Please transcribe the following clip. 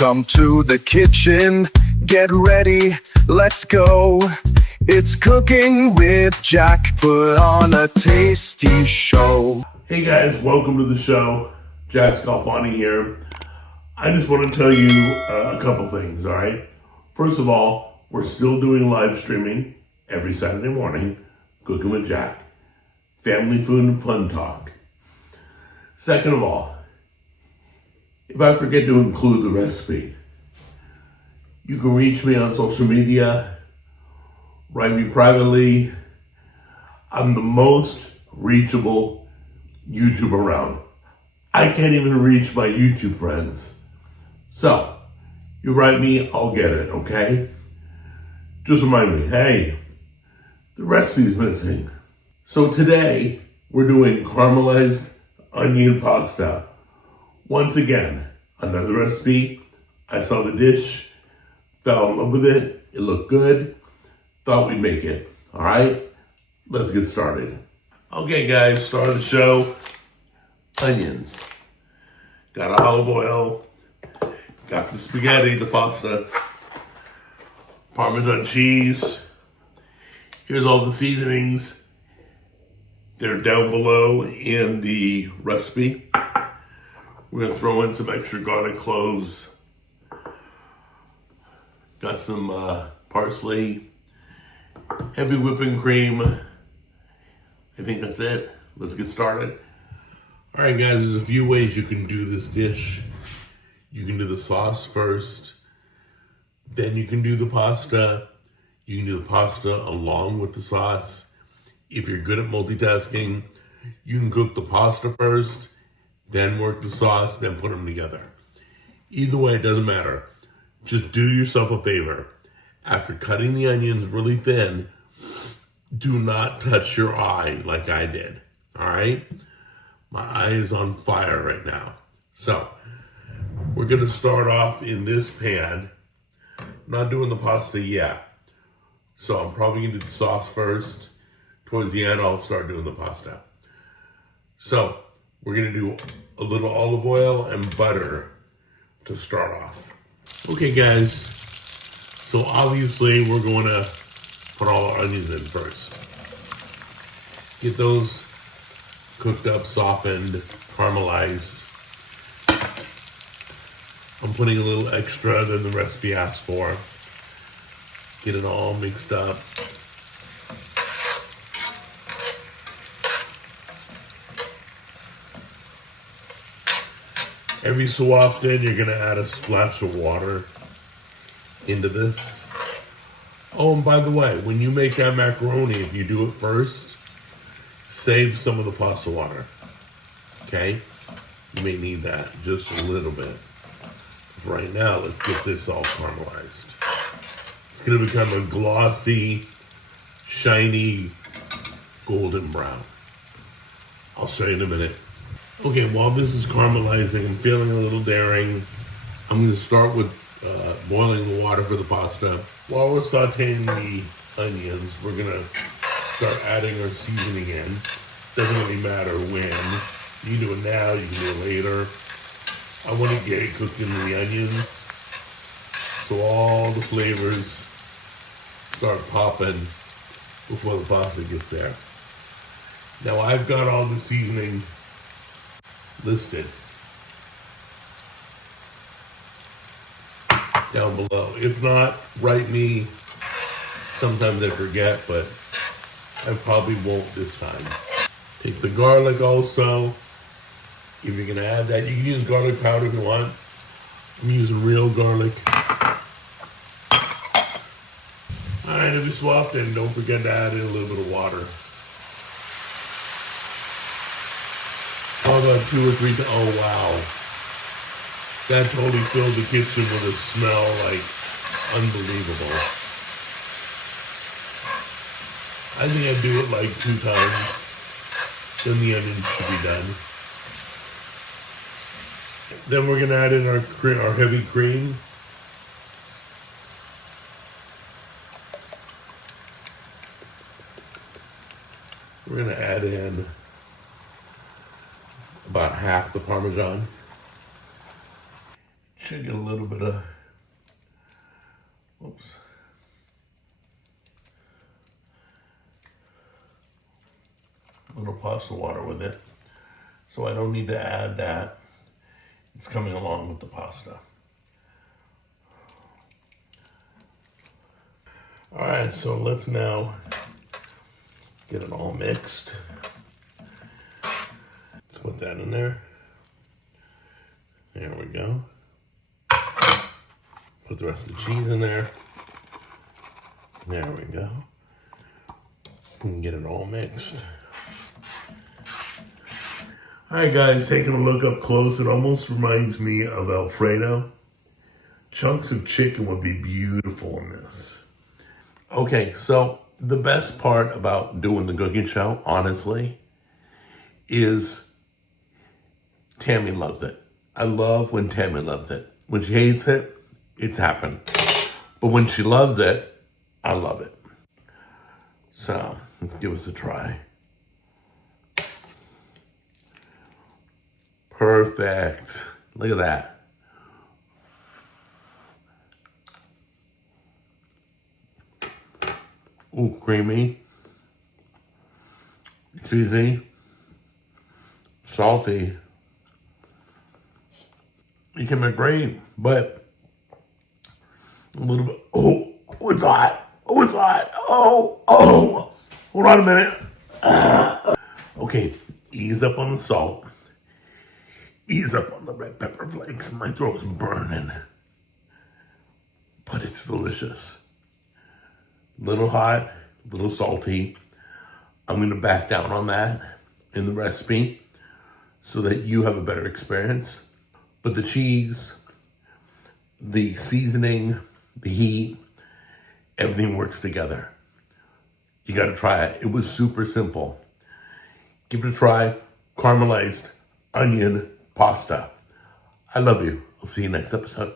Welcome to the kitchen. Get ready, let's go. It's cooking with Jack. Put on a tasty show. Hey guys, welcome to the show. Jack Scalfani here. I just want to tell you a couple things, all right? First of all, we're still doing live streaming every Saturday morning, Cooking with Jack. Family food and fun talk. Second of all, if I forget to include the recipe, you can reach me on social media, write me privately. I'm the most reachable YouTuber around. I can't even reach my YouTube friends. So, you write me, I'll get it, okay? Just remind me, hey, the recipe's missing. So today, we're doing caramelized onion pasta. Once again, another recipe. I saw the dish, fell in love with it, it looked good, thought we'd make it. All right, let's get started. Okay guys, start of the show. Onions. Got olive oil, got the spaghetti, the pasta, Parmesan cheese. Here's all the seasonings. They're down below in the recipe. We're gonna throw in some extra garlic cloves. Got some parsley, heavy whipping cream. I think that's it. Let's get started. All right, guys, there's a few ways you can do this dish. You can do the sauce first, then you can do the pasta. You can do the pasta along with the sauce. If you're good at multitasking, you can cook the pasta first, then work the sauce, then put them together. Either way, it doesn't matter. Just do yourself a favor. After cutting the onions really thin, do not touch your eye like I did, all right? My eye is on fire right now. So, we're gonna start off in this pan. I'm not doing the pasta yet. So I'm probably gonna do the sauce first. Towards the end, I'll start doing the pasta. So, we're gonna do a little olive oil and butter to start off. Okay guys, so obviously we're going to put all our onions in first. Get those cooked up, softened, caramelized. I'm putting a little extra than the recipe asks for. Get it all mixed up. Every so often, you're gonna add a splash of water into this. Oh, and by the way, when you make that macaroni, if you do it first, save some of the pasta water, okay? You may need that, just a little bit. For right now, let's get this all caramelized. It's gonna become a glossy, shiny, golden brown. I'll show you in a minute. Okay, while this is caramelizing, I'm feeling a little daring. I'm gonna start with boiling the water for the pasta. While we're sauteing the onions, we're gonna start adding our seasoning in. Doesn't really matter when. You can do it now, you can do it later. I wanna get it cooked into the onions, so all the flavors start popping before the pasta gets there. Now I've got all the seasoning listed down below. If not, write me. Sometimes I forget, but I probably won't this time. Take the garlic also. If you're gonna add that, you can use garlic powder if you want. I'm using real garlic. All right, if you swap in, don't forget to add in a little bit of water. How about 2 or 3 times? Oh, wow. That totally filled the kitchen with a smell like unbelievable. I think I'd do it like 2 times. Then the onions should be done. Then we're gonna add in our heavy cream. We're gonna add in about half the Parmesan. Should get a little bit of, oops. A little pasta water with it. So I don't need to add that. It's coming along with the pasta. All right, so let's now get it all mixed. Let's put that in there. There we go. Put the rest of the cheese in there. There we go. And get it all mixed. All right, guys, taking a look up close, it almost reminds me of Alfredo. Chunks of chicken would be beautiful in this. Okay, so the best part about doing the cooking show, honestly, is Tammy loves it. I love when Tammy loves it. When she hates it, it's happened. But when she loves it, I love it. So let's give us a try. Perfect. Look at that. Ooh, creamy, cheesy, salty. It can be great, but a little bit. Oh, it's hot. Oh, it's hot. Oh. Hold on a minute. Okay, ease up on the salt. Ease up on the red pepper flakes. My throat's burning, but it's delicious. Little hot, little salty. I'm gonna back down on that in the recipe so that you have a better experience. But the cheese, the seasoning, the heat, everything works together. You gotta try it. It was super simple. Give it a try. Caramelized onion pasta. I love you. I'll see you next episode.